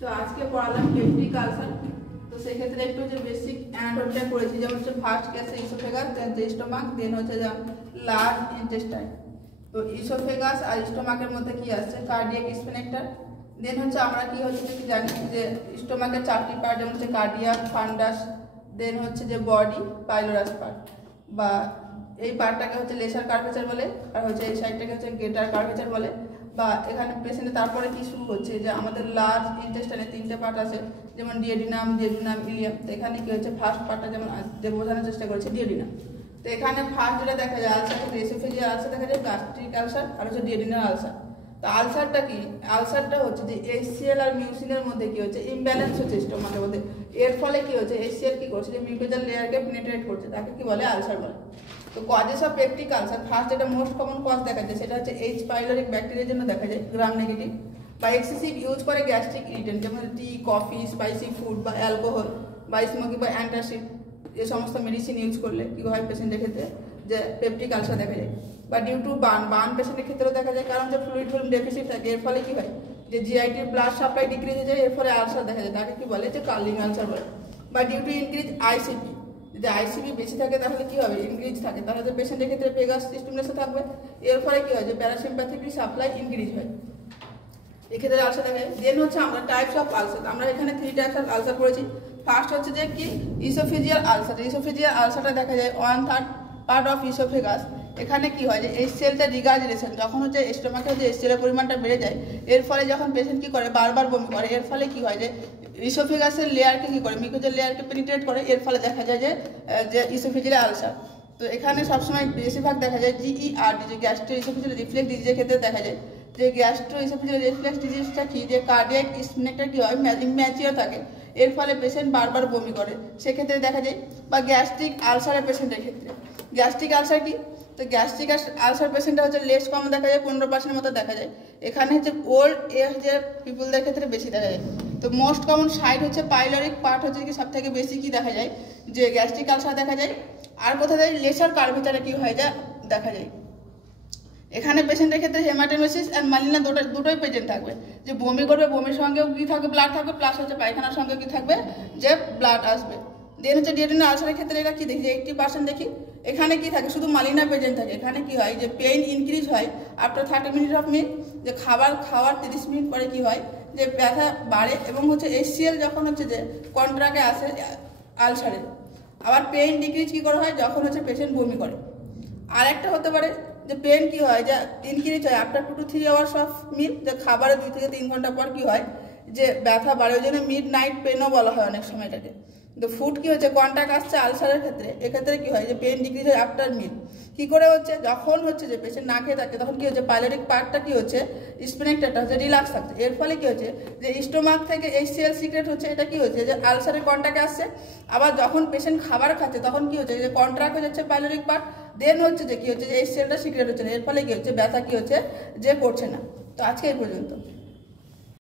তো আজকে পড়ালাম peptic ulcer. তো সেই ক্ষেত্রে একটু যে বেসিক অ্যানাটমিটা করেছি, যেমন হচ্ছে ফার্স্ট ক্লাসে ইসোফেগাস, দেন স্টোমাক, দেন হচ্ছে যেমন লার্জ ইন্টেস্টাইন। তো ইসোফেগাস আর স্টোমাকের মধ্যে কি আসছে, কার্ডিয়াক স্পিনেক্টার। দেন হচ্ছে আমরা কি হচ্ছে কি জানি যে স্টোমাকের 4টি পার্ট, যেমন হচ্ছে কার্ডিয়াক, ফান্ডাস, দেন হচ্ছে যে বডি, পাইলোরাস পার্ট, বা এই পার্টটাকে হচ্ছে লেসার কার্ভেচার বলে, আর হচ্ছে এই সাইডটাকে হচ্ছে গ্রেটার কার্ভেচার বলে। বা এখানে পেশেন্টে তারপরে কি শুরু হচ্ছে যে আমাদের লার্জ ইন্টেস্টাইনে 3টে পার্ট আছে, যেমন ডিওডিনাম, জেজুনাম, ইলিয়াম। তো এখানে কি হচ্ছে ফার্স্ট পার্টটা যেমন যে বোঝানোর চেষ্টা করেছে ডিওডিনাম। তো এখানে ফার্স্ট যেটা দেখা যায় আলসার, এসোফেজিয়াল আলসার দেখা যায়, গাস্ট্রিক আলসার আর হচ্ছে ডিওডিনাল আলসার। তো আলসারটা কি, আলসারটা হচ্ছে যে এইচসিএল আর মিউসিনের মধ্যে কি হচ্ছে ইমব্যালেন্স হচ্ছে স্টোমাকের মধ্যে। এর ফলে কি হচ্ছে এইচসিএল কি করছে যে মিউকোজাল লেয়ারকে পেনিট্রেট করছে, তাকে কি বলে আলসার বলে। তো causes of peptic ulcer, first যেটা মোস্ট কমন কজ দেখা যায় সেটা হচ্ছে এইচ পাইলোরিক ব্যাকটেরিয়ার জন্য দেখা যায়, গ্রাম নেগেটিভ। বা এক্সেসিভ ইউজ করে গ্যাস্ট্রিক ইরিটেন্ট, যেমন টি, কফি, স্পাইসি ফুড বা অ্যালকোহল বা স্মোকিং বা অ্যান্টাসিড, এই সমস্ত মেডিসিন ইউজ করলে কি হয় পেশেন্টের ক্ষেত্রে যে পেপটিক আলসার দেখা যায়। বা ডিউ টু বার্ন পেশেন্টের ক্ষেত্রেও দেখা যায়, কারণ যে ফ্লুইড ফিল্ম ডেফিসিট থাকে, এর ফলে কি হয় যে জিআইটির ব্লাড সাপ্লাই ডিক্রিজ হয়ে যায়, এর ফলে আলসার দেখা যায়, তাকে কি বলে যে কার্লিং আলসার বলে। বা ডিউ টু ইনক্রিজ আইসিপি, যদি আইসিপি বেশি থাকে তাহলে কি হবে, ইনক্রিজ থাকে, তাহলে পেশেন্টের ক্ষেত্রে ভেগাস স্টিমুলেশন থাকবে, এর ফলে কি হয় যে প্যারাসিম্প্যাথিক সাপ্লাই ইনক্রিজ হয়, এক্ষেত্রে আলসার দেখা যায়। দেন হচ্ছে আমরা টাইপস অফ আলসার, আমরা এখানে 3 টাইপস অফ আলসার পড়েছি। ফার্স্ট হচ্ছে যে কি ইসোফেজিয়াল আলসার। ইসোফেজিয়াল আলসারটা দেখা যায় 1/3 পার্ট অফ ইসোফেগাস। এখানে কি হয় যে এইচসিএলটা রিগার্জিনেশন, যখন হচ্ছে স্টোমাকে হচ্ছে এইচসিএলের পরিমাণটা বেড়ে যায়, এর ফলে যখন পেশেন্ট কি করে বারবার বমি করে, এর ফলে কি হয় যে ইসোফেগাসের লেয়ারকে কি করে মিউকোজাল লেয়ারকে পেনিট্রেট করে, এর ফলে দেখা যায় যে ইসোফেজিয়াল আলসার। তো এখানে সবসময় বেশিরভাগ দেখা যায় জিইআরডি, যে গ্যাস্ট্রো ইসোফেজিয়াল রিফ্লেক্স ডিজিজের ক্ষেত্রে দেখা যায়। যে গ্যাস্ট্রো ইসোফেজিয়াল রিফ্লেক্স ডিজিজটা কি, যে কার্ডিয়াক স্পিনেক্টার কি হয় ম্যাচিওর থাকে, এর ফলে পেশেন্ট বারবার বমি করে, সেক্ষেত্রে দেখা যায়। বা গ্যাস্ট্রিক আলসারের পেশেন্টের ক্ষেত্রে, গ্যাস্ট্রিক আলসার কি, তো গ্যাস্ট্রিক আলসার পেশেন্টটা হচ্ছে লেস কম দেখা যায়, 15% মতো দেখা যায়। এখানে হচ্ছে ওল্ড এজের পিপুলদের ক্ষেত্রে বেশি দেখা যায়। তো মোস্ট কমন সাইড হচ্ছে পাইলোরিক পার্ট হচ্ছে কি সব থেকে বেশি কি দেখা যায় যে গ্যাস্ট্রিক আলসার দেখা যায়। আর কোথায় যায় লেসার কার্ভেচারে কি হয়ে যায় দেখা যায়। এখানে পেশেন্টের ক্ষেত্রে হেমাটোমেসিস আর মালিনা দুটোই প্রেজেন্ট থাকবে, যে বমি করবে, বমির সঙ্গেও কি থাকবে ব্লাড থাকবে, প্লাস হচ্ছে পায়খানার সঙ্গে কি থাকবে যে ব্লাড আসবে। দেন হচ্ছে ডিওডিনাল আলসারের ক্ষেত্রে এটা কি দেখি যে 80% দেখি, এখানে কি থাকে শুধু মালিনা প্রেজেন্ট থাকে। এখানে কি হয় যে পেইন ইনক্রিজ হয় আফটার 30 মিনিট অফ মিট, যে খাবার খাওয়ার 30 মিনিট পরে কি হয় যে ব্যথা বাড়ে, এবং হচ্ছে এইচসিএল যখন হচ্ছে যে কন্ট্রাকে আসে আলসারে। আবার পেইন ডিক্রিজ কি করে হয় যখন হচ্ছে পেশেন্ট বমি করে। আর একটা হতে পারে যে পেন কি হয় যে ইনক্রিজ হয় আফটার 2 to 3 আওয়ার্স অফ মিল, যে খাবারের 2 থেকে 3 ঘন্টা পর কি হয় যে ব্যথা বাড়ে, ওই জন্য মিড নাইট পেনও বলা হয় অনেক সময় এটাকে। তো ফুড কি হচ্ছে কন্ট্যাক্ট আসছে আলসারের ক্ষেত্রে, এক্ষেত্রে কি হয় যে পেন ডিক্রিজ হয় আফটার মিল। কি করে হচ্ছে যখন হচ্ছে যে পেশেন্ট না খেয়ে থাকে তখন কি হচ্ছে পাইলোরিক পার্টটা কি হচ্ছে স্পিনেক্টারটা হচ্ছে রিল্যাক্স থাকছে, এর ফলে কি হচ্ছে যে স্টোমাক থেকে এইচসিএল সিক্রেট হচ্ছে, এটা কি হচ্ছে যে আলসারের কন্ট্যাক্টে আসছে। আবার যখন পেশেন্ট খাবার খাচ্ছে তখন কি হচ্ছে যে কন্ট্রাক্ট হয়ে যাচ্ছে পাইলোরিক পার্ট, দেন হচ্ছে যে কি হচ্ছে যে এইচসিএলটা সিক্রেট হচ্ছে না, এর ফলে কি হচ্ছে ব্যথা কি হচ্ছে যে করছে না। তো আজকে এই পর্যন্ত।